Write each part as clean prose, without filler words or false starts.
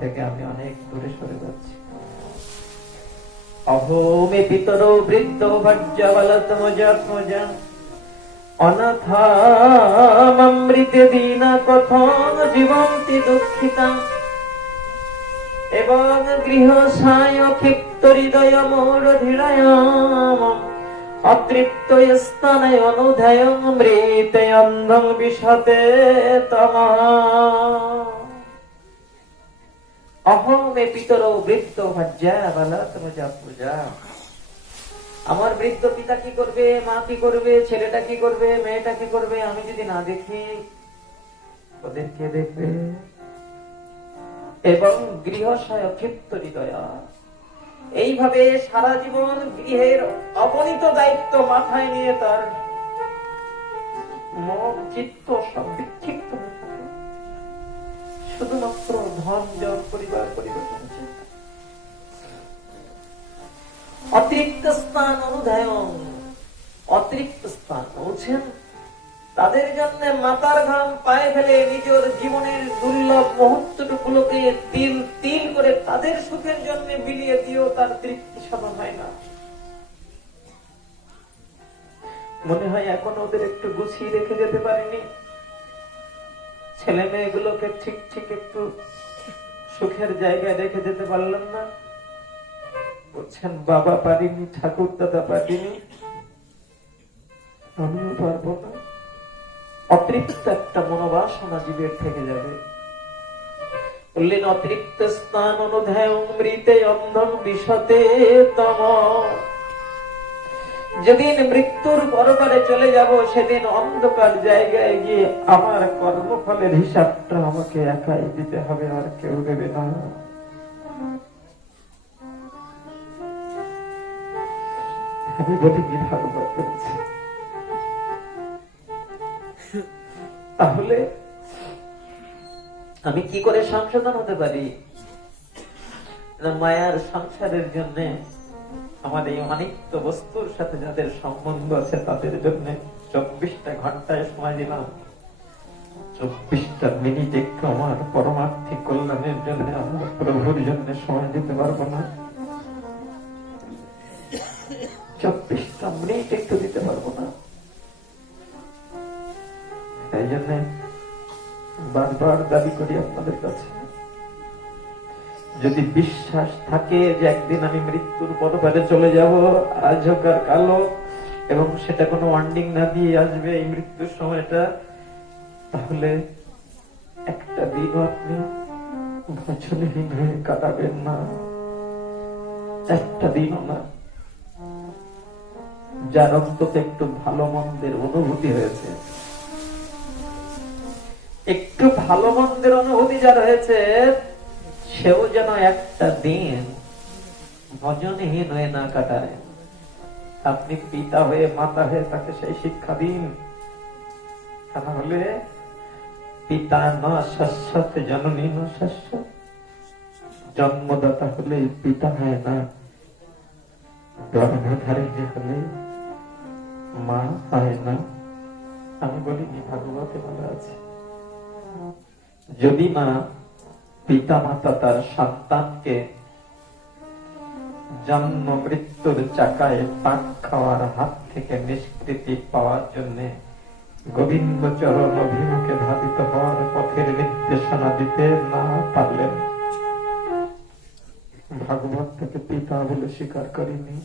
থেকে আমি অনেক দূরে সরে যাচ্ছি। অহো মে পিতর বৃদ্ধ ভজ্জবলতমজাত্মজা অনাথামৃতে দীনা কথং জীবন্তি দুঃখিতা এবং গৃহসায় ক্ষিপ্ত হৃদয় মূঢ়ধীরায়াম অতৃপ্ত স্থানে অনুধয়ং মৃতে অন্ধং বিশতে তমা। অহম মে পিতর বৃদ্ধ ভজ্জবলতমজাত্মজা। আমার বৃদ্ধ পিতা কি করবে, মা কি করবে, ছেলেটা কি করবে, মেয়েটা কি করবে, আমি যদি না দেখি ওদের কে দেখবে? এবং গৃহসায় ক্ষিপ্ত হৃদয়া, এইভাবে সারা জীবন গৃহের অগণিত দায়িত্ব মাথায় নিয়ে তার মন চিত্ত সব বিক্ষিপ্ত হয়ে থাকে, শুধুমাত্র ধন জন পরিবার পরিবর্তন চিন্তা। অতিরিক্ত স্থান অনুধায়ন, অতিরিক্ত স্থান বলছেন তাদের জন্য মাথার ঘাম পায়ে ফেলে নিজের জীবনের দুর্লভ মুহূর্তটুকুলোকে তিল তিল করে তাদের সুখের জন্য বিলিয়ে দিয়েও তার তৃপ্তি সাধন হয় না। মনে হয় এখন ওদের একটু গুছিয়ে রেখে যেতে পারিনি, ছেলে মেয়েগুলোকে ঠিক ঠিক একটু সুখের জায়গায় রেখে যেতে পারলাম না। বলছেন বাবা পারিনি, ঠাকুর দাদা পারিনি, আমিও পারবো না। অতিরিক্ত একটা মনোবাসনা জীবের থেকে যাবে। বললেন অতিরিক্ত স্থান অনুধায়ং মৃতে অন্ধং বিশতে তম। যেদিন মৃত্যুর পরপারে চলে যাব সেদিন অন্ধকার জায়গায় গিয়ে আমার কর্মফলের হিসাবটা আমাকে একাই দিতে হবে, আর কেউ দেবে না। আমি বলি ভাগবত করেছি। তাহলে আমি কি করে সংশোধন হতে পারি? মায়ার সংসারের জন্য আমার এই অনিত্য বস্তুর সাথে যাদের সম্বন্ধ আছে তাদের জন্য 24টা ঘন্টায় সময় দিলাম, 24টা মিনিট একটু আমার পরমার্থিক কল্যাণের জন্য, আমার প্রভুর জন্য সময় দিতে পারবো না? 24টা মিনিট একটু দিতে পারবো না? এই জন্য বারবার দাবি করি আপনাদের কাছে, যদি বিশ্বাস থাকে যে একদিন আমি মৃত্যুর পরপারে চলে যাব, আজ হোক আর কাল হোক, এবং সেটা কোনো ওয়ার্নিং না দিয়ে আসবে এই মৃত্যুর সময়টা, তাহলে একটা দিন আপনি ভজনহীন হয়ে কাটাবেন না, একটা দিনও না। যার অন্তত একটু ভালো মন্দের অনুভূতি হয়েছে, একটু ভালো মন্দের অনুভূতি যার হয়েছে, সেও যেন একটা দিন ভজনহীন হয়ে না কাটায়। আপনি পিতা হয়ে মাতা হয়ে তাকে সেই শিক্ষা দিন, তা নাহলে পিতা ন শাশ্বত জননী ন শাশ্বত, জন্মদাতা হলে পিতা হয় না, গর্ভধারিণী হলে মা হয় না। আমি বলিনি, ভাগবতে বলা আছে, যদি মা পিতা মাতা তার সন্তানকে জন্ম মৃত্যুর চাকায় পাক খাওয়ার হাত থেকে নিষ্কৃতি পাওয়ার জন্য গোবিন্দ চরণ অভিমুখে ধাবিত হওয়ার পথের নির্দেশনা দিতে না পারলেন, ভাগবত তাকে পিতা বলে স্বীকার করেনি,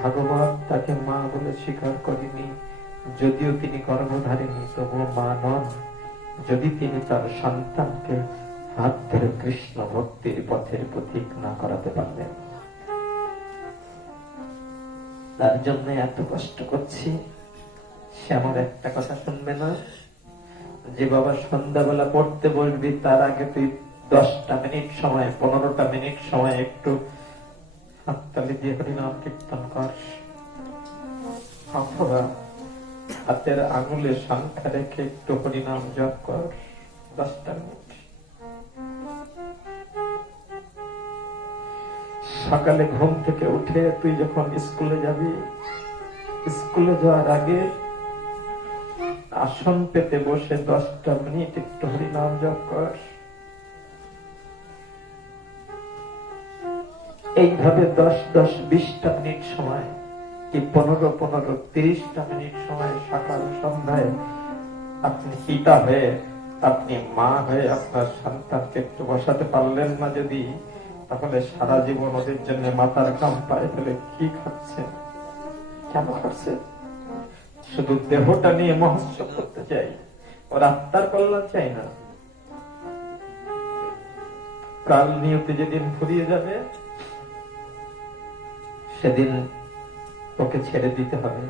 ভাগবত তাকে মা বলে স্বীকার করেনি। যদিও তিনি গর্ভধারিণী, তবুও মা নন, যদি তিনি তার সন্তানকে হাত ধরে কৃষ্ণ ভক্তির পথের পথিক না করাতে পারলেন। তার জন্য এত কষ্ট করছি। সে আমার একটা কথা শুনবে না, যে বাবা সন্ধ্যাবেলা পড়তে বসবি তার আগে তুই 10টা মিনিট সময়, 15টা মিনিট সময় একটু হাততালি দিয়ে হরিনাম কীর্তন কর, অথবা হাতের আঙুলে সংখ্যা রেখে একটু হরিনাম জপ কর 10টা মিনিট। সকালে ঘুম থেকে উঠে তুই যখন স্কুলে যাবি, স্কুলে যাওয়ার আগে আসন পেতে বসে 10টা মিনিট একটু হরিনাম জপ কর। এইভাবে 10-10, 20টা মিনিট সময়, কি 15-15, 30টা মিনিট সময় সকাল সন্ধ্যায় আপনি পিতা হয়ে, আপনি মা হয়ে আপনার সন্তানকে একটু বসাতে পারলেন না যদি, তাহলে সারা জীবন ওদের জন্য মাথার ঘাম পায়ে ফেলে কি খাচ্ছেন, কেন খাচ্ছেন? শুধু দেহটা নিয়ে মহোৎসব করতে চাই, ওর আত্মার কল্যাণ চাই না। কাল নিয়তি যেদিন ফুরিয়ে যাবে সেদিন ওকে ছেড়ে দিতে হবে,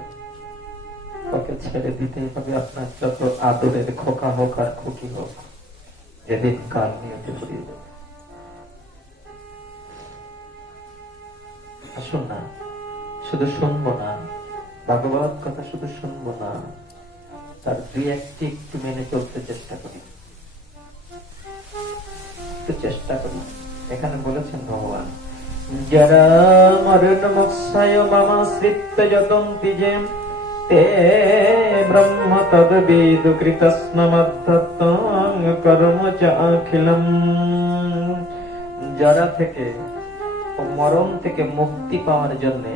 ওকে ছেড়ে দিতেই হবে। আপনার যত আদরের খোকা হোক আর খুকি হোক, যেদিন কাল নিয়তি ফুরিয়ে যাবে। আসুন না, শুধু শুনবো না, ভগবত কথা শুধু শুনবো না, তার দুই একটি একটু মেনে চলতে চেষ্টা করি, একটু চেষ্টা করি। এখানে বলেছেন ভগবান, যারা মরণ মুক্ষয় মামাশ্রিত্য যতন্তি যে তে ব্রহ্ম তদ্বেদ কৃতস্নমদ্ধত্বং কর্ম চ অখিলম। যারা থেকে ও মরণ থেকে মুক্তি পাওয়ার জন্য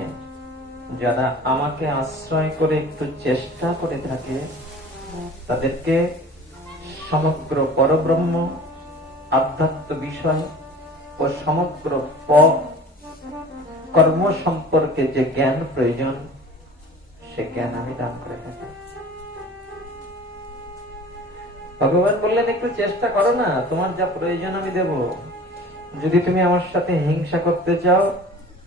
যারা আমাকে আশ্রয় করে একটু চেষ্টা করে থাকে, তাদেরকে সমগ্র পরব্রহ্ম, আধ্যাত্ম বিষয় ও সমগ্র কর্ম সম্পর্কে যে জ্ঞান প্রয়োজন, সে জ্ঞান আমি দান করে থাকি। ভগবান বললেন একটু চেষ্টা করো না, তোমার যা প্রয়োজন আমি দেব। যদি তুমি আমার সাথে হিংসা করতে চাও,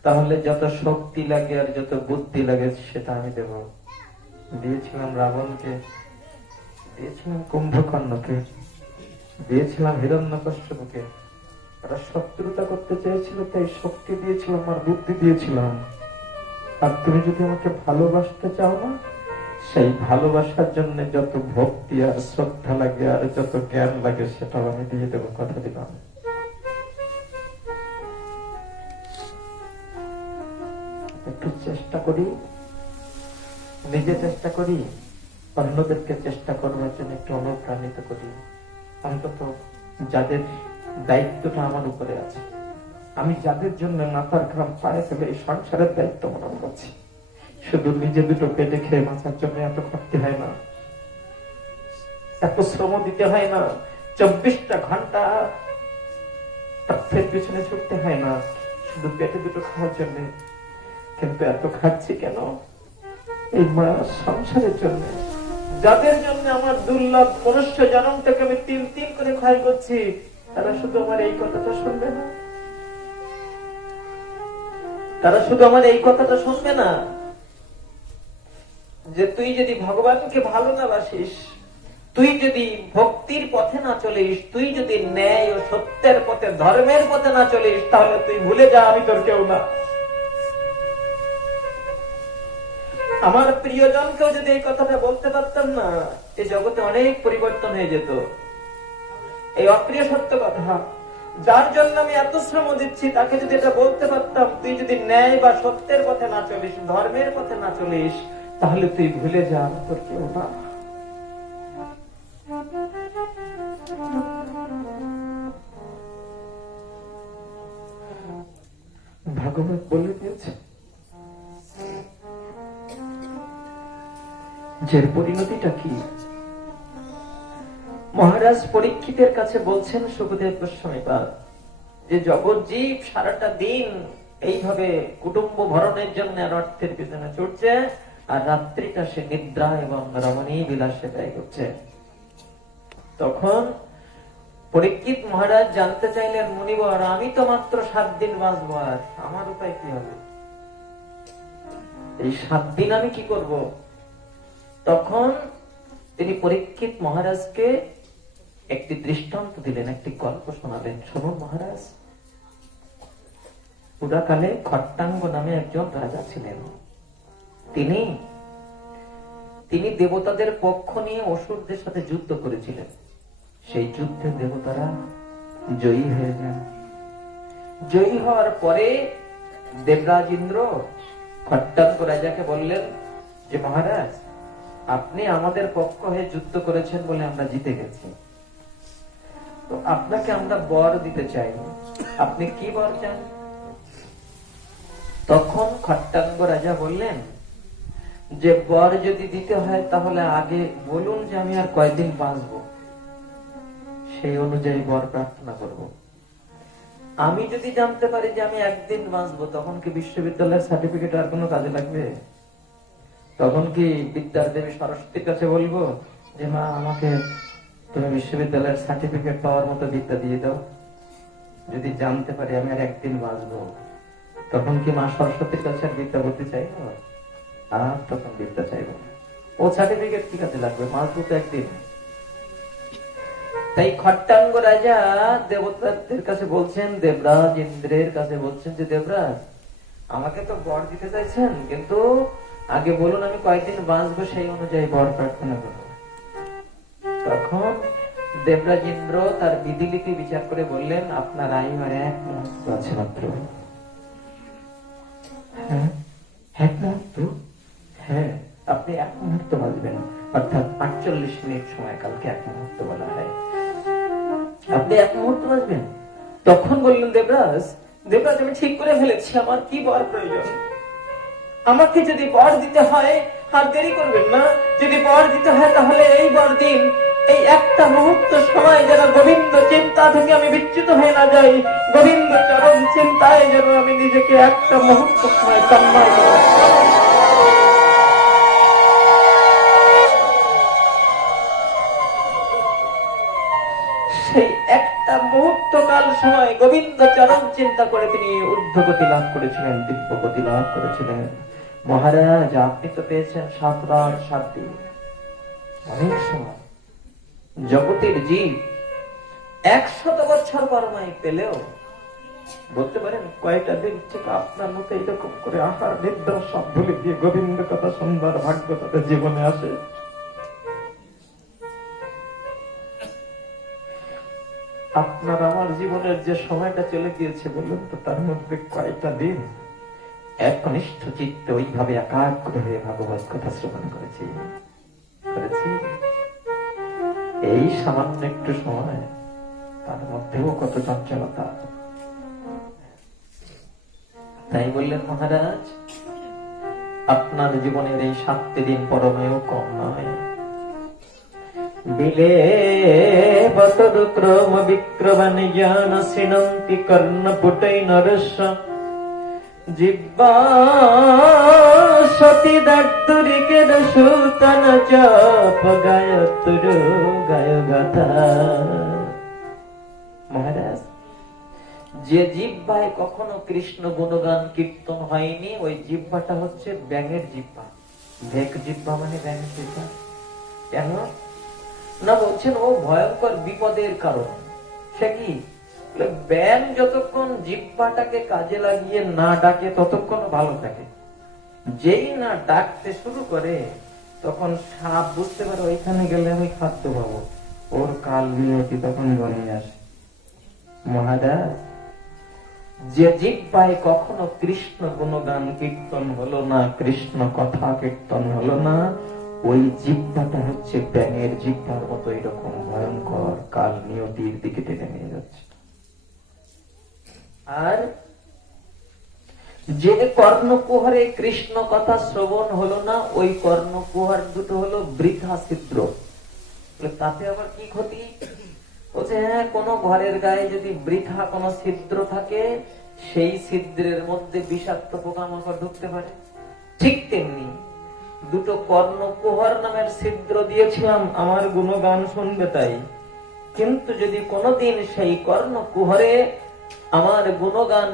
তাহলে যত শক্তি লাগে আর যত বুদ্ধি লাগে সেটা আমি দেব। দিয়েছিলাম রাবণকে, দিয়েছিলাম কুম্ভকর্ণকে, দিয়েছিলাম হিরণ্যকশ্যপকে। তারা শত্রুতা করতে চেয়েছিল, তাই শক্তি দিয়েছিলাম আর বুদ্ধি দিয়েছিলাম। আর তুমি যদি আমাকে ভালোবাসতে চাও না, সেই ভালোবাসার জন্য যত ভক্তি আর শ্রদ্ধা লাগে আর যত জ্ঞান লাগে সেটাও আমি দিয়ে দেবো, কথা দিলাম। একটু চেষ্টা করি, নিজে চেষ্টা করি, অন্যদেরকে চেষ্টা করবার জন্য একটু অনুপ্রাণিত করি। অন্তত যাদের দায়িত্বটা আমার উপরে আছে, আমি যাদের জন্য মাথার ঘাম পায়ে ফেলে এই সংসারের দায়িত্ব মনে করছি, শুধু নিজে দুটো পেটে খেয়ে বাঁচার জন্য এত খাটতে হয় না, এত শ্রম দিতে হয় না, 24টা ঘন্টা তথ্যের পিছনে ছুটতে হয় না, শুধু পেটে দুটো খাওয়ার জন্য। কিন্তু এত খাচ্ছি কেন? এই মা সংসারের জন্য, যাদের জন্য আমার দুর্লভ মনুষ্য জন্মটাকে আমি তিল তিল করে ক্ষয় করছি, তারা শুধু আমার এই কথাটা শুনবে না, তারা শুধু আমার এই কথাটা শুনবে না যে তুই যদি ভগবানকে ভালো না বাসিস, তুই যদি ভক্তির পথে না চলিস, তুই যদি ন্যায় ও সত্যের পথে, ধর্মের পথে না চলিস, তাহলে তুই ভুলে যা আমি তোর কেউ না। আমার প্রিয়জনকেও যদি এই কথাটা বলতে পারতাম না, এই জগতে অনেক পরিবর্তন হয়ে যেত। এই অপ্রিয় সত্য কথা, যার জন্য আমি এত শ্রম দিচ্ছি, তাকে যদি এটা বলতে পারতাম, তুই যদি ন্যায় বা সত্যের পথে না চলিস, ধর্মের পথে না চলিস, তাহলে তুই ভুলে যা আমি তোর কেউ না। ভাগবত বলে দিয়েছে, যে পরিণতিটা কি? মহারাজ পরীক্ষিতের কাছে বলছেন সুখদেব গোস্বামী পাদ, যে জগৎ জীব সারাটা দিন এইভাবে কুটুম্ব ভরণের জন্য আর অর্থের পিছনে ছুটছে, আর রাত্রিটা সে নিদ্রা এবং রমণী বিলাসে ব্যয় করছে। তখন পরীক্ষিত মহারাজ জানতে চাইলেন, মুনিবর, আমি তো মাত্র 7 দিন বাঁচবো, আর আমার উপায় কি হবে? এই 7 দিন আমি কি করব? তখন তিনি পরীক্ষিত মহারাজকে একটি দৃষ্টান্ত দিলেন, একটি গল্প শোনালেন। শুনুন মহারাজ, পুরাকালে খট্টাঙ্গ নামে একজন রাজা ছিলেন। তিনি দেবতাদের পক্ষ নিয়ে অসুরদের সাথে যুদ্ধ করেছিলেন। সেই যুদ্ধে দেবতারা জয়ী হয়ে যান। জয়ী হওয়ার পরে দেবরাজ ইন্দ্র খট্টাঙ্গ রাজাকে বললেন যে, মহারাজ, আপনি আমাদের পক্ষ হয়ে যুদ্ধ করেছেন বলে আমরা জিতে গেছি, তো আপনাকে আমরা বর দিতে চাই। আপনি কি বর চান? তখন খট্টাঙ্গ রাজা বললেন যে বর যদি দিতে হয় তাহলে আগে বলুন যে আমি আর কয়দিন বাঁচবো, সেই অনুযায়ী বর প্রার্থনা করব। আমি যদি জানতে পারি যে আমি একদিন বাঁচবো, তখন কি বিশ্ববিদ্যালয়ের সার্টিফিকেট আর কোনো কাজে লাগবে? তখন কি বিদ্যার দেবী সরস্বতীর কাছে বলবো যে মা আমাকে তুমি বিশ্ববিদ্যালয়ের সার্টিফিকেট পাওয়ার মতো বিদ্যা দিয়ে দাও? যদি জানতে পারি আমি আর একদিন বাঁচবো, তখন কি মা সরস্বতীর কাছে আর বিদ্যা করতে চাইবো? আর তখন বিদ্যা চাইবো না। ও সার্টিফিকেট কি কাজে লাগবে, বাঁচবো তো একদিন। তাই খট্টাঙ্গ রাজা দেবতাদের কাছে বলছেন, দেবরাজ ইন্দ্রের কাছে বলছেন যে দেবরাজ আমাকে তো বর দিতে চাইছেন, কিন্তু আগে বলুন আমি কয়েকদিন বাঁচবো, সেই অনুযায়ী বর প্রার্থনা করবো। তখন দেবরাজ ইন্দ্র তার বিধিলিপি বিচার করে বললেন, আপনার আয়ু আর 1 মুহূর্ত আছে মাত্র। হ্যাঁ, 1 মুহূর্ত? হ্যাঁ, আপনি 1 মুহূর্ত বাঁচবেন, অর্থাৎ 48 মিনিট সময়, কালকে 1 মুহূর্ত বলা হয়। আপনি 1 মুহূর্ত বাঁচবেন। তখন বললেন দেবরাজ, দেবরাজ আমি ঠিক করে ফেলেছি, আমার কি বর প্রয়োজন। আমাকে যদি বর দিতে হয় আর দেরি করবেন না, যদি বর দিতে হয় তাহলে এই বর দিন, এই একটা মুহূর্ত সময় যেন গোবিন্দ চিন্তা থেকে আমি বিচ্যুত হয়ে না যাই, গোবিন্দ চরম চিন্তায় যেন আমি নিজেকে একটা মুহূর্ত সময় তন্ময় করি। সেই একটা মুহূর্ত কাল সময় গোবিন্দ চরম চিন্তা করে তিনি ঊর্ধ্বগতি লাভ করেছিলেন, দিব্যগতি লাভ করেছিলেন। মহারাজ আপনি তো পেয়েছেন 7 রাত 7 দিন, অনেক সময়। জগতের জীব 100 বছর পরমায়িক পেলেও বলতে পারেন কয়টা দিন ঠিক আপনার মতো এরকম করে আহার নিদ্রা সব ভুলে দিয়ে গোবিন্দ কথা শুনবার ভাগ্য তাদের জীবনে আসে? আপনার আমার জীবনের যে সময়টা চলে গিয়েছে বলুন তো, তার মধ্যে কয়টা দিন একনিষ্ঠ চিত্তে ওইভাবে একাগ্র হয়ে ভাগবত কথা শ্রবণ করেছি? এই সামান্য একটু সময়, তার মধ্যেও কত চঞ্চলতা। তাই বললেন মহারাজ আপনার জীবনের এই 7 দিন পরমেও কম নয়। বিলে বতরুক্রম বিক্রমণি জ্ঞান শৃণন্তি কর্ণপুটৈ নরস্য জিহ্বা সতি দাতুরিকে দশূতন চাপ গায়তুরু গায় গাথা। মহারাজ যে জিহ্বায় কখনো কৃষ্ণ গুণগান কীর্তন হয়নি, ওই জিহ্বাটা হচ্ছে ব্যাঙের জিহ্বা। ভেক জিহ্বা মানে ব্যাঙের জিহ্বা। কেন না বলছেন ও ভয়ঙ্কর বিপদের কারণ। সে কি, ব্যাঙ যতক্ষণ জিহ্বাটাকে কাজে লাগিয়ে না ডাকে ততক্ষণ ভালো থাকে। যেই না ডাকতে শুরু করে তখন সাপ বুঝতে পারে ওইখানে গেলে আমি খাদ্য পাবো, ওর কাল বিরতি তখন গড়ে আসে। মহারাজ যে জিহ্বায় কখনো কৃষ্ণ গুণগান কীর্তন হলো না, কৃষ্ণ কথা কীর্তন হলো না, ওই জিহ্বাটা হচ্ছে ব্যাঙের জিহ্বার মতো এরকম ভয়ঙ্কর, কাল নিয়তির দিকে টেনে নিয়ে যাচ্ছে। আর যে কর্ণকুহরে কৃষ্ণ কথা শ্রবণ হলো না, ওই কর্ণকুহর দুটো হলো বৃথা ছিদ্র। তাতে আবার কি ক্ষতি? বলছে হ্যাঁ, কোন ঘরের গায়ে যদি বৃথা কোন ছিদ্র থাকে, সেই ছিদ্রের মধ্যে বিষাক্ত পোকামাকড় ঢুকতে পারে। ঠিক তেমনি দুটো কর্ণকুহর নামের ছিদ্র দিয়েছিলাম আমার গুণগান শুনবে তাই, কিন্তু যদি কোনদিন সেই কর্ণকুহরে আমার গুণগান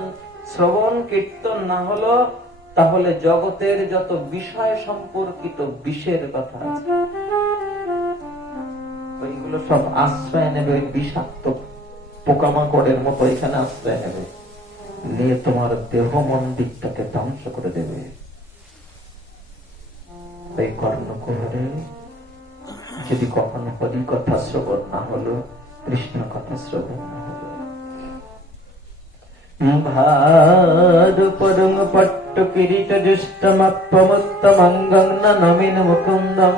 শ্রবণ কীর্তন না হলো, তাহলে জগতের যত বিষয় সম্পর্কিত বিষের কথা আছে ওইগুলো সব আশ্রয় নেবে, ওই বিষাক্ত পোকামাকড়ের মতো এখানে আশ্রয় নেবে, নিয়ে তোমার দেহ মন্দিরটাকে ধ্বংস করে দেবে। এই কর্ণকুহরে যদি কখনো হরি কথা শ্রবণ না হলো, কৃষ্ণ কথা শ্রবণ না হলো, ভাদুপরং পট্ট কিরীট দুষ্টমপ্পমুত্তমঙ্গং ন নমিন মুকুন্দম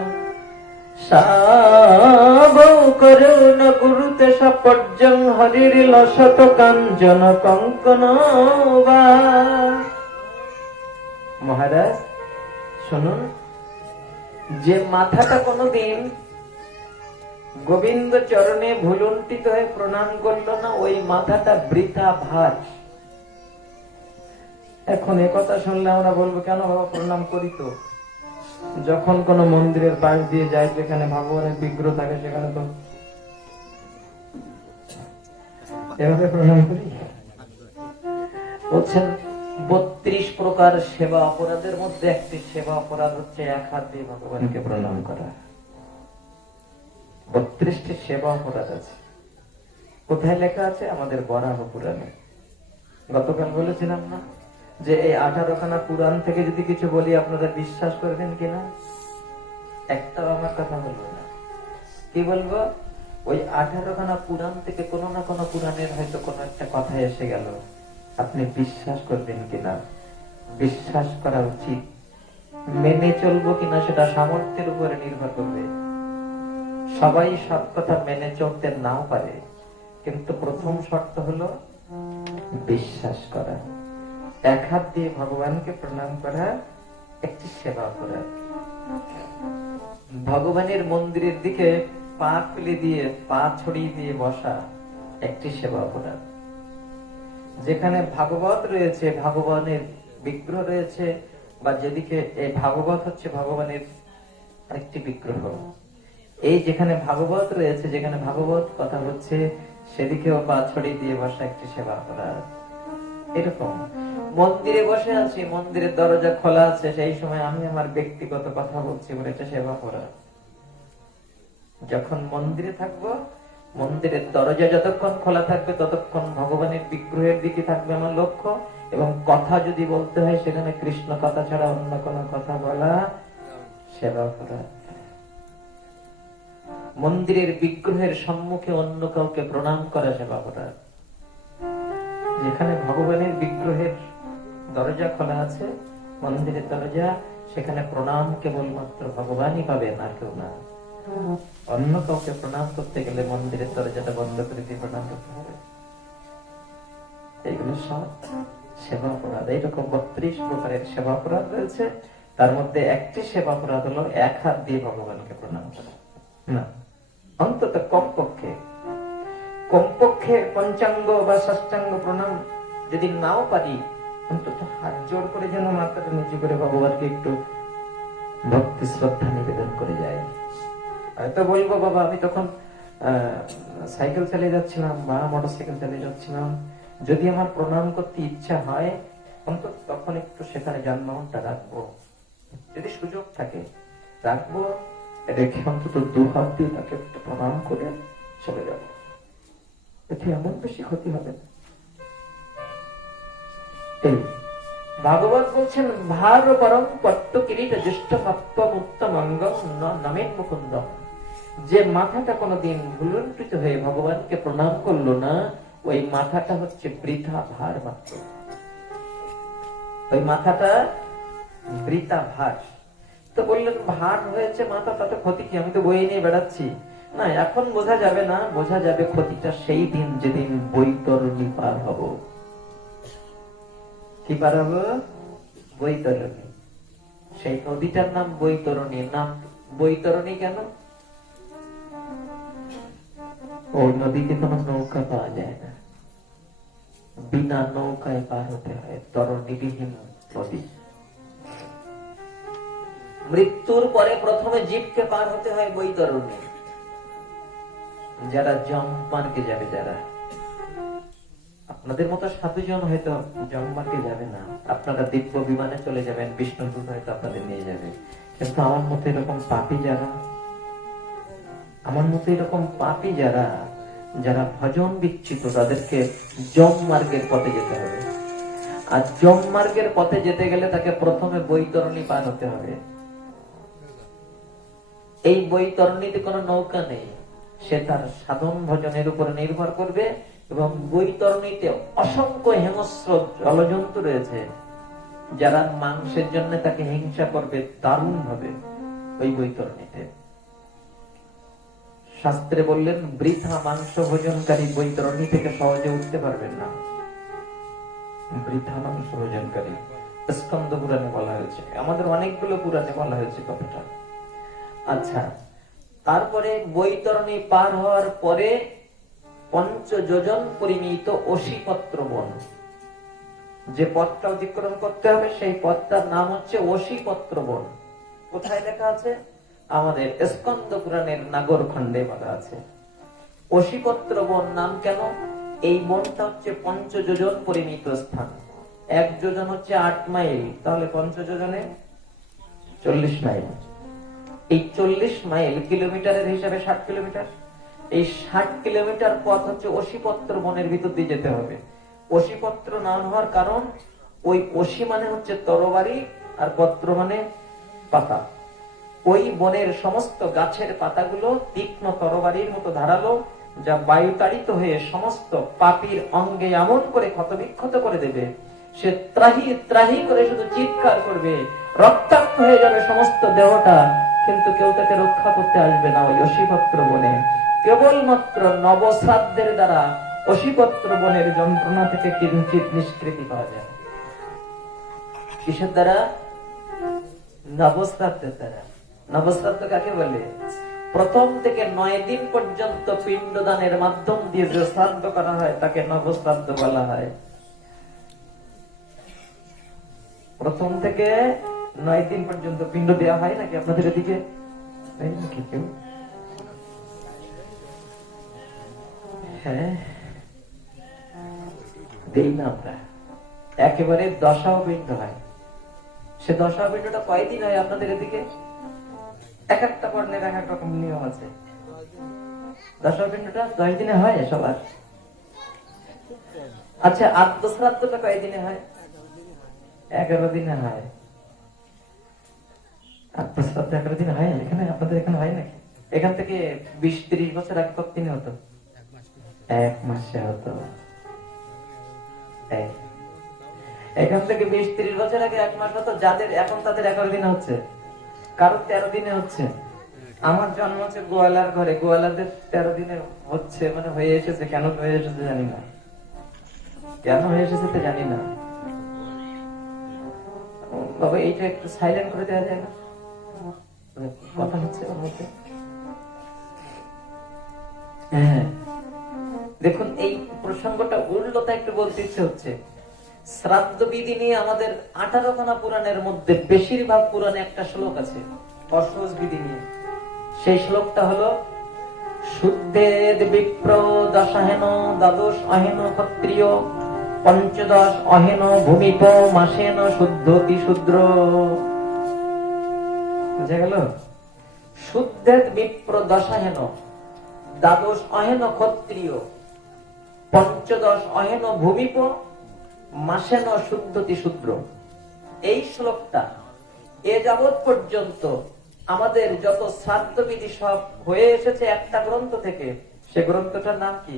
সাবৌ করুণ কুরুতে সপর্যং হরির লসত কাঞ্চন কঙ্কন বা। মহারাজ শুনুন, যে মাথাটা কোনদিন গোবিন্দ চরণে ভুলুণ্ঠিত হয়ে প্রণাম করলো না, ওই মাথাটা বৃথা ভার। এখন একথা শুনলে আমরা বলবো, কেন বাবা প্রণাম করি তো, যখন কোন মন্দিরের পাশ দিয়ে যায় যেখানে ভগবানের বিগ্রহ থাকে সেখানে তো এভাবে প্রণাম করি। বলছেন 32 প্রকার সেবা অপরাধের মধ্যে একটি সেবা অপরাধ হচ্ছে এক হাত দিয়ে ভগবানকে প্রণাম করা। 32টি সেবা অপরাধ আছে। কোথায় লেখা আছে? আমাদের বরাহ পুরাণে। গতকাল বলেছিলাম না যে এই 18খানা পুরাণ থেকে যদি কিছু বলি আপনারা বিশ্বাস করবেন কিনা? একটাও আমার কথা বলবো না। কি বলবো? ওই 18খানা পুরাণ থেকে কোনো না কোনো পুরাণের হয়তো কোনো একটা কথা এসে গেল, আপনি বিশ্বাস করবেন কিনা? বিশ্বাস করা উচিত। মেনে চলবো কিনা সেটা সামর্থ্যের উপরে নির্ভর করবে। সবাই সব কথা মেনে চলতে নাও পারে, কিন্তু প্রথম শর্ত হলো বিশ্বাস করা। এক হাত দিয়ে ভগবানকে প্রণাম করা একটি সেবা করা। ভগবানের মন্দিরের দিকে পা খুলে দিয়ে, পা ছড়িয়ে দিয়ে বসা একটি সেবা অপরাধ। যেখানে ভাগবত রয়েছে, ভগবানের বিগ্রহ রয়েছে, বা যেদিকে এই ভাগবত হচ্ছে ভগবানের একটি বিগ্রহ, এই যেখানে ভাগবত রয়েছে, যেখানে ভাগবত কথা হচ্ছে, সেদিকেও পা ছড়িয়ে দিয়ে বসা একটি সেবা অপরাধ। এরকম মন্দিরে বসে আছি, মন্দিরের দরজা খোলা আছে, সেই সময় আমি আমার ব্যক্তিগত কথা বলছি, বলে এটা সেবা অপরাধ। যখন মন্দিরে থাকবো, মন্দিরের দরজা যতক্ষণ খোলা থাকবে ততক্ষণ ভগবানের বিগ্রহের দিকে থাকবে আমার লক্ষ্য, এবং কথা যদি বলতে হয় সেখানে কৃষ্ণ কথা ছাড়া অন্য কোনো কথা বলা সেবা অপরাধ। মন্দিরের বিগ্রহের সম্মুখে অন্য কাউকে প্রণাম করা সেবা অপরাধ। যেখানে ভগবানের বিগ্রহের দরজা খোলা আছে, মন্দিরের দরজা, সেখানে প্রণাম কেবলমাত্র ভগবানই পাবেন, আর কেউ না। অন্য কাউকে প্রণাম করতে গেলে মন্দিরের দরজাটা বন্ধ করে দিয়ে প্রণাম করতে হবে। এইগুলো সব সেবা অপরাধ। এইরকম 32 প্রকারের সেবা অপরাধ রয়েছে। তার মধ্যে একটি সেবা অপরাধ হলো এক হাত দিয়ে ভগবানকে প্রণাম করা। না, অন্তত কমপক্ষে পঞ্চাঙ্গ বা ষষ্ঠাঙ্গ প্রণাম যদি নাও পারি, অন্তত হাত জোড় করে যেন মাথাটা নিচু করে ভগবানকে একটু ভক্তি শ্রদ্ধা নিবেদন করে যায়। হয়তো বলবো, বাবা আমি তখন সাইকেল চালিয়ে যাচ্ছিলাম বা মোটর সাইকেল চালিয়ে যাচ্ছিলাম, যদি আমার প্রণাম করতে ইচ্ছা হয় অন্তত তখন একটু সেখানে যানবাহনটা রাখবো, যদি সুযোগ থাকে রাখবো, রেখে অন্তত 2 হাত দিয়ে তাকে একটু প্রণাম করে চলে যাব। এতে এমন বেশি ক্ষতি হবে না। ভাগবত বলছেন, ভার পরম পট্ট কিরীট জ্যেষ্ঠ উত্তম অঙ্গম নামেন মুকুন্দম। যে মাথাটা কোনদিন ভুলুণ্ঠিত হয়ে ভগবানকে প্রণাম করলো না, ওই মাথাটা হচ্ছে বৃথা ভার মাত্র। ওই মাথাটা বৃথা ভার। তো বললেন, ভার হয়েছে মাথা, তাতে ক্ষতি কি? আমি তো বই নিয়ে বেড়াচ্ছি। না, এখন বোঝা যাবে না, বোঝা যাবে ক্ষতিটা সেই দিন যেদিন বৈতরণী পার হব। কি পার হব? বৈতরণী। সেই নদীটার নাম বৈতরণী। নাম বৈতরণী কেন? ওই নদীতে কোন নৌকা পাওয়া যায় না, বিনা নৌকায় পার হতে হয়, তরণীবিহীন নদী। মৃত্যুর পরে প্রথমে জীবকে পার হতে হয় বৈতরণী। যারা জমমার্গে যাবে, যারা আপনাদের মতো সাধুজন হয়তো জমমার্গে যাবে না, আপনারা দিব্য বিমানে চলে যাবেন, বিষ্ণুদূত হয়তো আপনাদের নিয়ে যাবে। কিন্তু আমার মতো এরকম পাপী যারা, যারা ভজন বিচ্ছিত, তাদেরকে জম মার্গের পথে যেতে হবে। আর জম মার্গের পথে যেতে গেলে তাকে প্রথমে বৈতরণী পার হতে হবে। এই বৈতরণীতে কোনো নৌকা নেই, সে তার সাধন ভজনের উপর নির্ভর করবে। এবং বৈতরণীতে অসংখ্য হিংস্র জলজন্তু রয়েছে, যারা মাংসের জন্য তাকে হিংসা করবে দারুণ ভাবে। ওই বৈতরণীতে শাস্ত্রে বললেন, বৃথা মাংস ভোজনকারী বৈতরণী থেকে সহজে উঠতে পারবেন না। বৃথা মাংস ভোজনকারী স্কন্দ পুরাণে বলা হয়েছে, আমাদের অনেকগুলো পুরাণে বলা হয়েছে কথাটা। আচ্ছা, তারপরে বৈতরণী পার হওয়ার পরে পঞ্চযোজন পরিমিত অশীপত্র বন, যে পথটা অতিক্রম করতে হবে সেই পথটার নাম হচ্ছে অশীপত্র বন। কোথায় লেখা আছে? আমাদের স্কন্দ পুরাণের নাগর খণ্ডে বলা আছে। অশীপত্র বন নাম কেন? এই বনটা হচ্ছে পঞ্চযোজন পরিমিত স্থান। এক যোজন হচ্ছে 8 মাইল, তাহলে পঞ্চযোজনে 40 মাইল। এই 40 মাইল কিলোমিটারের হিসাবে 60 কিলোমিটার। এই 60 কিলোমিটার পথ হচ্ছে অশীপত্র বনের ভিতর দিয়ে যেতে হবে। অশীপত্র নাম হওয়ার কারণ, ওই অশী মানে হচ্ছে তরবারি, আর পত্র মানে পাতা। ওই বনের সমস্ত গাছের পাতাগুলো তীক্ষ্ণ তরবারির মতো ধারালো, যা বায়ুতাড়িত হয়ে সমস্ত পাপীর অঙ্গে এমন করে ক্ষতবিক্ষত করে দেবে, সে ত্রাহি ত্রাহি করে শুধু চিৎকার করবে, রক্তাক্ত হয়ে যাবে সমস্ত দেহটা, কিন্তু কেউ তাকে রক্ষা করতে আসবে না। ওই অশীপত্র বনে কেবলমাত্র নবশ্রাদ্ধের দ্বারা অশীপত্র বনের যন্ত্রণা থেকে কিঞ্চিত নিষ্কৃতি পাওয়া যায়। কিসের দ্বারা? নবশ্রাদ্ধের দ্বারা। নবশ্রাদ্ধ কাকে বলে? প্রথম থেকে 9 দিন পর্যন্ত পিণ্ডদানের মাধ্যম দিয়ে যে শ্রাদ্ধ করা হয় তাকে নবশ্রাদ্ধ বলা হয়। প্রথম থেকে 9 দিন পর্যন্ত পিণ্ড দেওয়া হয় নাকি আপনাদের এদিকে? হ্যাঁ, দেই না আমরা। একেবারে দশাও পিণ্ড হয়। সে দশা পিণ্ডটা কয়দিন হয় আপনাদের এদিকে? এক একটা বর্ণের এক এক রকম নিয়ম আছে। দশা পিণ্ডটা 10 দিনে হয় সবার। আচ্ছা, আদ্য শ্রাদ্ধটা কয়দিনে হয়? 11 দিনে হয়। আদ্য শ্রাদ্ধ 11 দিনে হয় এখানে? আপনাদের এখানে হয় নাকি? এখান থেকে 20-30 বছর আগে কতদিনে হতো? 1 মাসে হতো। এখান থেকে 20-30 বছর আগে 1 মাস হতো। যাদের এখন তাদের 11 দিনে হচ্ছে, কারো 13 দিনে হচ্ছে। আমার জন্ম হচ্ছে গোয়ালার ঘরে, গোয়ালাদের 13 দিনে হচ্ছে, মানে হয়ে এসেছে। কেন হয়ে এসেছে জানি না, কেন হয়ে এসেছে তো জানি না। বাবা এইটা একটু সাইলেন্ট করে দেওয়া যায় না? কথা হচ্ছে ওর মধ্যে। হ্যাঁ, দেখুন এই প্রসঙ্গটা উল্টো তা একটু বলতে ইচ্ছে হচ্ছে। শ্রাদ্ধ বিধি নিয়ে আমাদের 18 খানা পুরাণের মধ্যে বেশিরভাগ পুরাণে একটা শ্লোক আছে অসহজ বিধি নিয়ে। সেই শ্লোকটা হলো, শুদ্ধেদ বিপ্র দশাহেন দ্বাদশ অহেন ক্ষত্রিয় পঞ্চদশ অহেন ভূমিপ মাসেন শুদ্ধতি শূদ্র। বুঝা গেল? শুদ্ধেদ বিপ্র দশাহেন দ্বাদশ অহেন ক্ষত্রিয় পঞ্চদশ অহেন ভূমিপ মাসেন শুদ্ধতি শূদ্র। এই শ্লোকটা এ যাবৎ পর্যন্ত আমাদের যত শ্রাদ্ধ বিধি সব হয়ে এসেছে একটা গ্রন্থ থেকে। সে গ্রন্থটার নাম কি?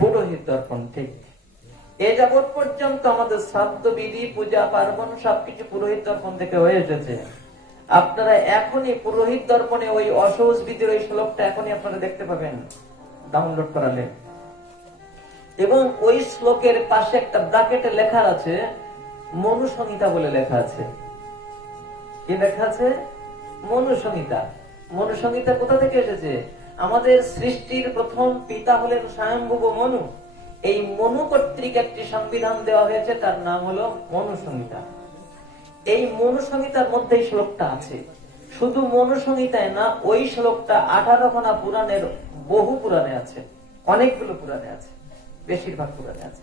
পুরোহিত দর্পণ। ঠিক, এ যাবৎ পর্যন্ত আমাদের শ্রাদ্ধ বিধি, পূজা পার্বণ সবকিছু পুরোহিত দর্পণ থেকে হয়ে এসেছে। আপনারা এখনই পুরোহিত দর্পণে ওই অসহজ বিধির ওই শ্লোকটা এখনই আপনারা দেখতে পাবেন ডাউনলোড করালে। এবং ওই শ্লোকের পাশে একটা ব্র্যাকেটে লেখা আছে মনুসংহিতা বলে লেখা আছে। কি লেখা আছে? মনুসংহিতা। মনুসংহিতা কোথা থেকে এসেছে? আমাদের সৃষ্টির প্রথম পিতা হলেন স্বয়ম্ভুব মনু। এই মনু কর্তৃক একটি সংবিধান দেওয়া হয়েছে, তার নাম হলো মনুসংহিতা। এই মনুসংহিতার মধ্যে এই শ্লোকটা আছে। শুধু মনুসংহিতায় না, ওই শ্লোকটা 18 খানা পুরাণের বহু পুরাণে আছে, অনেকগুলো পুরাণে আছে, বেশিরভাগ পুরাণে আছে।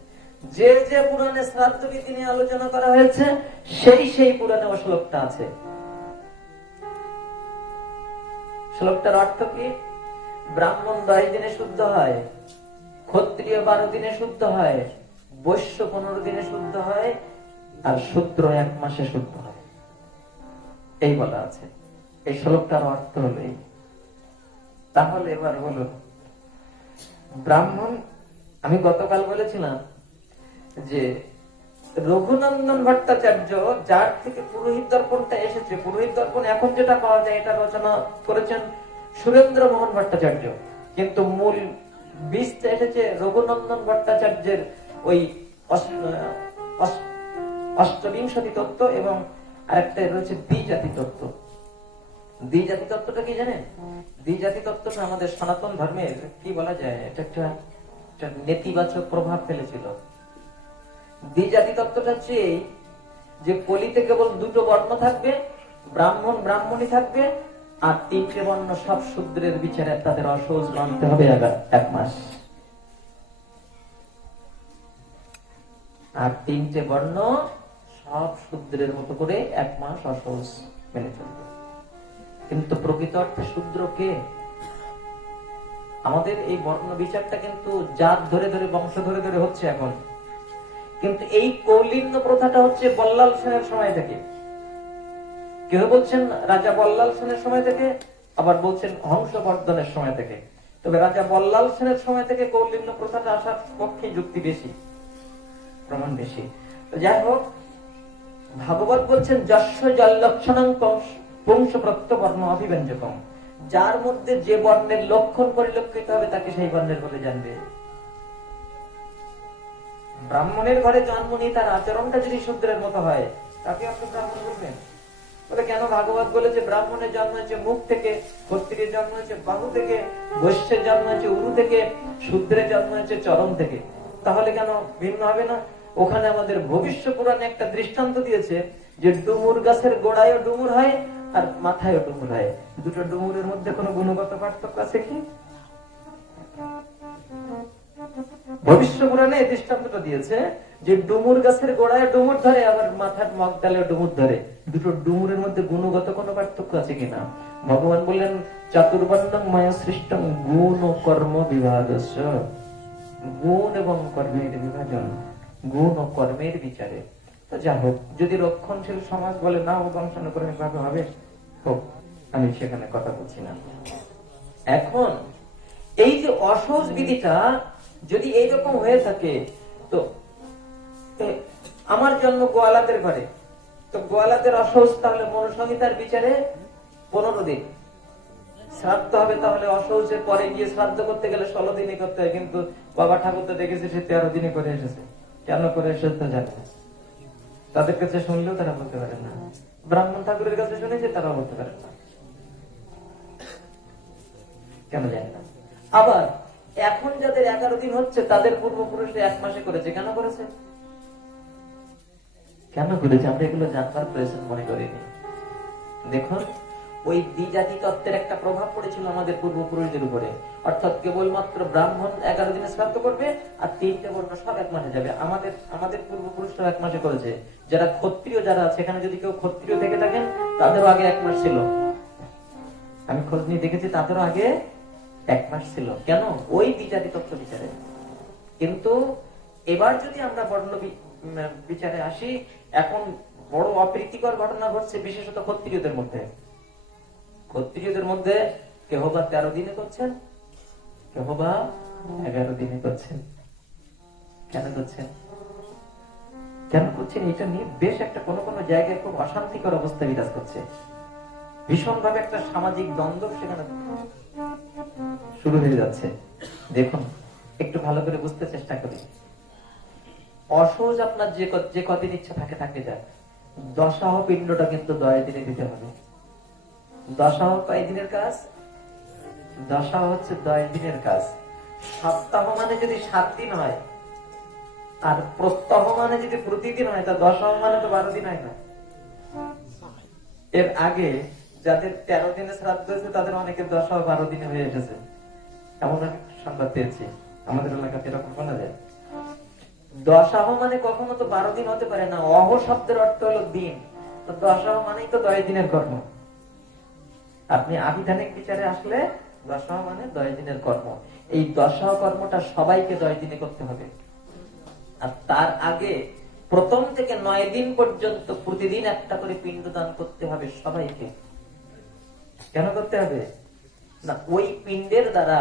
যে যে পুরাণে শ্রাদ্ধ বিধি নিয়ে আলোচনা করা হয়েছে সেই পুরাণে ও শ্লোকটা আছে। শ্লোকটার অর্থ কি? ব্রাহ্মণ 10 দিনে শুদ্ধ হয়, ক্ষত্রিয় 12 দিনে শুদ্ধ হয়, বৈশ্য 15 দিনে শুদ্ধ হয়, আর শূদ্র 1 মাসে শুদ্ধ হয়। এই বলা আছে। এই শ্লোকটার অর্থ হলো এই। তাহলে এবার বলুন, ব্রাহ্মণ, আমি গতকাল বলেছিলাম যে রঘুনন্দন ভট্টাচার্য, যার থেকে পুরোহিত দর্পণটা এসেছে, পুরোহিত দর্পণ এখন যেটা পাওয়া যায় এটা রচনা করেছেন সুরেন্দ্র মোহন ভট্টাচার্য, কিন্তু মূল বীজটা এসেছে রঘুনন্দন ভট্টাচার্যের ওই অষ্টবিংশতি তত্ত্ব এবং আরেকটা রয়েছে দ্বিজাতি তত্ত্ব। দ্বিজাতি তত্ত্বটা কি জানেন? দ্বিজাতি তত্ত্বটা আমাদের সনাতন ধর্মের কি বলা যায়, এটা একটা নেতিবাচক প্রভাব ফেলেছিল। দ্বিজাতি তত্ত্বটা হচ্ছে এই যে কলিতে কেবল দুটো বর্ণ থাকবে, ব্রাহ্মণ ব্রাহ্মণী থাকবে, আর তিনটে বর্ণ সব শূদ্রের বিচারে তাদের অসহজ মানতে হবে 1 মাস। আর তিনটে বর্ণ সব শূদ্রের মতো করে 1 মাস অসহজ মেনে চলবে। কিন্তু প্রকৃত অর্থে শূদ্র কে? আমাদের এই বর্ণ বিচারটা কিন্তু জাত ধরে ধরে বংশ ধরে ধরে হচ্ছে এখন, কিন্তু এই কৌলিন্য প্রথাটা হচ্ছে বল্লাল সেনের সময় থেকে। কেউ বলছেন রাজা বল্লাল সেনের সময় থেকে, আবার বলছেন হংসবর্ধনের সময় থেকে। তবে রাজা বল্লাল সেনের সময় থেকে কৌলিন্য প্রথাটা আসার পক্ষে যুক্তি বেশি, প্রমাণ বেশি। যাই হোক, ভাগবত বলছেন যস্য জল্লক্ষণং পুংস প্রত্যবর্ণ অভিব্যঞ্জকম, যার মধ্যে যে বর্ণের লক্ষণ পরিলক্ষিত হবে তাকে সেই বর্ণের বলে জানবে। ব্রাহ্মণের ঘরে জন্ম নিয়ে তার আচরণটা যদি শূদ্রের মতো হয়, তাকে আপনি ব্রাহ্মণ বলবেন? বলে কেন? ভাগবত বলেছে ব্রাহ্মণের জন্ম হয়েছে মুখ থেকে, ক্ষত্রিয়ের জন্ম হয়েছে বাহু থেকে, বৈশ্যের জন্ম হয়েছে উরু থেকে, শূদ্রের জন্ম হয়েছে চরণ থেকে। তাহলে কেন ভিন্ন হবে না? ওখানে আমাদের ভবিষ্য পুরাণে একটা দৃষ্টান্ত দিয়েছে যে ডুমুর গাছের গোড়ায়ও ডুমুর হয় আর মাথায়ও ডুমুর হয়। দুটো ডুমুরের মধ্যে কোনো গুণগত পার্থক্য আছে কি? ভবিষ্য পুরাণে এই দৃষ্টান্তটা দিয়েছে যে ডুমুর গাছের গোড়ায় ডুমুর ধরে, আবার মাথার মগডালে ডুমুর ধরে। দুটো ডুমুরের মধ্যে গুণগত কোনো পার্থক্য আছে কিনা? ভগবান বললেন চাতুর্বর্ণং মায়া সৃষ্টং গুণ ও কর্ম বিভাগস্য, গুণ এবং কর্মের বিভাজন, গুণ ও কর্মের বিচারে। তো যা হোক, যদি রক্ষণশীল সমাজ বলে না ও বংশানুক্রমিক ভাবে হবে, হোক, আমি সেখানে কথা বলছি না। এখন এই যে অসহজ বিধিটা যদি এইরকম হয়ে থাকে, তো আমার জন্ম গোয়ালাদের ঘরে, তো গোয়ালাদের অসহজ, তাহলে মনুসংহিতার বিচারে 15 দিন শ্রাদ্ধ হবে। তাহলে অসহজের পরে গিয়ে শ্রাদ্ধ করতে গেলে 16 দিনই করতে হয়, কিন্তু বাবা ঠাকুর তো দেখেছে সে 13 দিনে করে এসেছে। কেন করে এসেছে তো জানে না, তাদের কাছে শুনলেও তারা বলতে পারে না, ব্রাহ্মণ ঠাকুরের কাছে শুনেছে তারা বলতে পারে না, কেন জানে না। আবার এখন যাদের 11 দিন হচ্ছে তাদের পূর্বপুরুষরা 1 মাসে করেছে। কেন করেছে? কেন করেছে আমরা এগুলো জানবার প্রয়োজন মনে করিনি। দেখুন, ওই দ্বিজাতি তত্ত্বের একটা প্রভাব পড়েছিল আমাদের পূর্বপুরুষদের উপরে। অর্থাৎ কেবলমাত্র ব্রাহ্মণ 11 দিনে শ্রাদ্ধ করবে আর 3টে বর্ণ সব 1 মাসে যাবে। আমাদের পূর্বপুরুষরা 1 মাসে করেছে। যারা ক্ষত্রিয় যারা আছে, এখানে যদি কেউ ক্ষত্রিয় থেকে থাকেন, তাদেরও আগে 1 মাস ছিল। আমি খোঁজ নিয়ে দেখেছি তাদেরও আগে 1 মাস ছিল। কেন? ওই দ্বিজাতি তত্ত্ব বিচারে। কিন্তু এবার যদি আমরা বর্ণ বিচারে আসি, এখন বড় অপ্রীতিকর ঘটনা ঘটছে, বিশেষত ক্ষত্রিয়দের মধ্যে। ক্ষত্রিয়দের মধ্যে কেহ বা 13 দিনে করছেন, কেহ বা 11 দিনে করছেন। কেন করছেন? কেন করছেন? এটা নিয়ে বেশ একটা কোনো কোনো জায়গায় খুব অশান্তিকর অবস্থা বিরাজ করছে। ভীষণ ভাবে একটা সামাজিক দ্বন্দ্ব সেখানে শুরু হয়ে যাচ্ছে। দেখুন, একটু ভালো করে বুঝতে চেষ্টা করি। অসহজ আপনার যে কদিন ইচ্ছা থাকে থাকে যাক, দশাহ পিণ্ডটা কিন্তু 10 দিনে দিতে হবে। দশাহ কয় দিনের কাজ? দশাহ হচ্ছে 10 দিনের কাজ। সপ্তাহ মানে যদি 7 দিন হয়, আর প্রত্যহ মানে যদি প্রতিদিন হয়, তা দশাহ মানে তো 12 দিন হয় না। এর আগে যাদের 13 দিনে শ্রাদ্ধ হয়েছে তাদের অনেকের দশাহ 12 দিনে হয়ে এসেছে, এমন আমি সংবাদ পেয়েছি। আমাদের এলাকাতে এরকম শোনা যায়। দশাহ মানে কখনো তো 12 দিন হতে পারে না। অহ শব্দের অর্থ হলো দিন, তো দশাহ মানেই তো 10 দিনের কর্ম। আপনি আবিধানিক বিচারে আসলে দশাহ মানে 10 দিনের কর্ম। এই দশাহ কর্মটা সবাইকে 10 দিনে করতে হবে। আর তার আগে প্রথম থেকে 9 দিন পর্যন্ত প্রতিদিন একটা করে পিণ্ডদান করতে হবে সবাইকে। কেন করতে হবে? না, ওই পিণ্ডের দ্বারা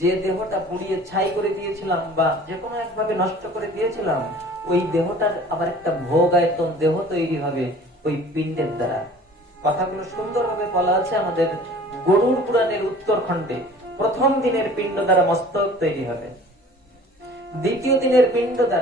যে দেহটা পুড়িয়ে ছাই করে দিয়েছিলাম বা যে কোনো একভাবে নষ্ট করে দিয়েছিলাম, ওই দেহটার আবার একটা ভোগায়তন দেহ তৈরি হবে ওই পিণ্ডের দ্বারা। কথাগুলো সুন্দরভাবে বলা আছে আমাদের গরুড় পুরাণের উত্তরখণ্ডে। প্রথম দিনের পিণ্ড দ্বারা মস্তক তৈরি হবে, দ্বিতীয় দিনের পিণ্ড দ্বারা